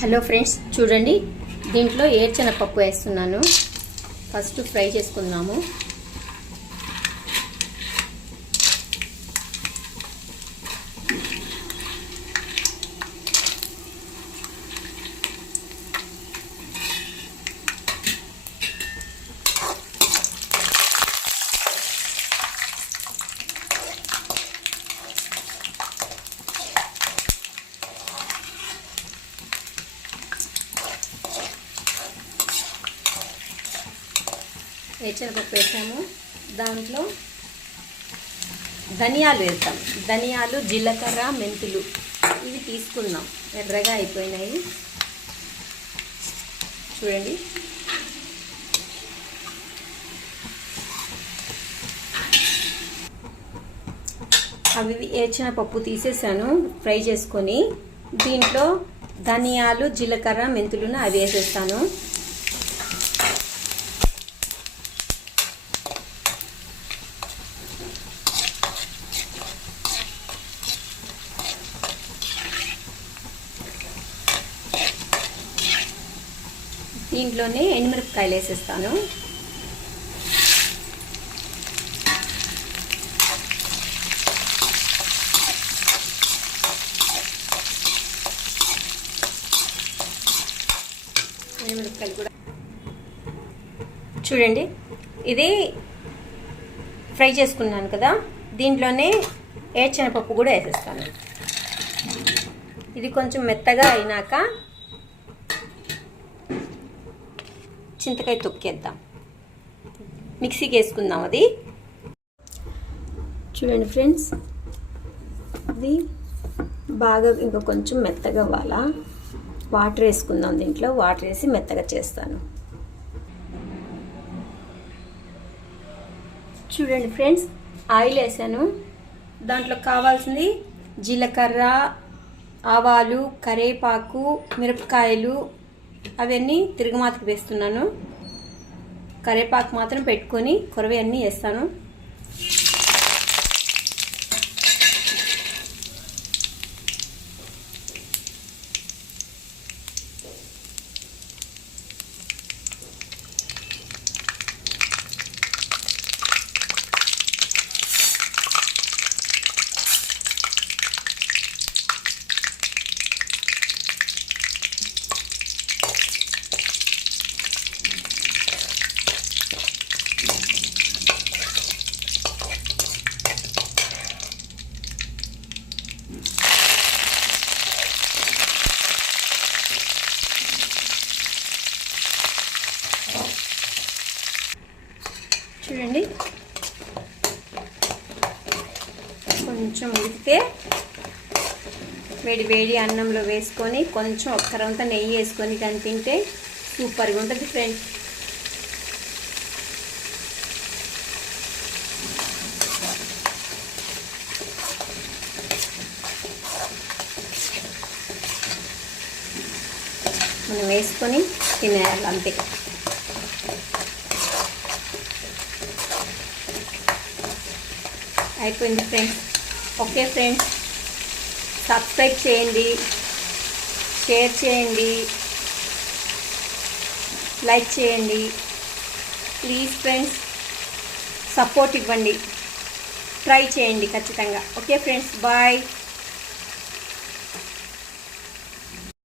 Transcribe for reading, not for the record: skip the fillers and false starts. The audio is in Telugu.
హలో ఫ్రెండ్స్, చూడండి దీంట్లో ఏర్చెనగపప్పు వేస్తున్నాను. ఫస్ట్ ఫ్రై చేసుకుందాము. ఏర్చెనగపప్పు వేసాము. దాంట్లో ధనియాలు వేస్తాం. ధనియాలు, జీలకర్ర, మెంతులు ఇవి తీసుకుందాం. ఎర్రగా అయిపోయినాయి చూడండి. అవి ఏర్చెనగపప్పు తీసేసాను ఫ్రై చేసుకొని. దీంట్లో ధనియాలు, జీలకర్ర, మెంతులను అవి వేసేస్తాను. దీంట్లోనే ఎండుమిరపకాయలు వేసేస్తాను. ఎండుమిరపకాయలు కూడా చూడండి. ఇది ఫ్రై చేసుకున్నాను కదా, దీంట్లోనే ఏర్చెనగపప్పు కూడా వేసేస్తాను. ఇది కొంచెం మెత్తగా అయినాక చింతకాయ తొక్కేద్దాం, మిక్సీకి వేసుకుందాం. అది చూడండి ఫ్రెండ్స్, ఇది బాగా ఇంకా కొంచెం మెత్తగా అవ్వాలా. వాటర్ వేసుకుందాం. దీంట్లో వాటర్ వేసి మెత్తగా చేస్తాను. చూడండి ఫ్రెండ్స్, ఆయిల్ వేసాను. దాంట్లో కావాల్సింది జీలకర్ర, ఆవాలు, కరివేపాకు, మిరపకాయలు అవన్నీ తిరగమాతకు వేస్తున్నాను. కరివేపాకు మాత్రం పెట్టుకొని కొరవే అన్నీ వేస్తాను. చూడండి, కొంచెం ఉడికితే వేడి వేడి అన్నంలో వేసుకొని కొంచెం ఒక్కరంతా నెయ్యి వేసుకొని కానీ తింటే సూపర్గా ఉంటుంది ఫ్రెండ్స్. మనం వేసుకొని తినేయాలి అంతే. అయిపోయింది ఫ్రెండ్స్. ఓకే ఫ్రెండ్స్, సబ్స్క్రైబ్ చేయండి, షేర్ చేయండి, లైక్ చేయండి. ప్లీజ్ ఫ్రెండ్స్, సపోర్ట్ ఇవ్వండి. ట్రై చేయండి ఖచ్చితంగా. Okay friends, bye.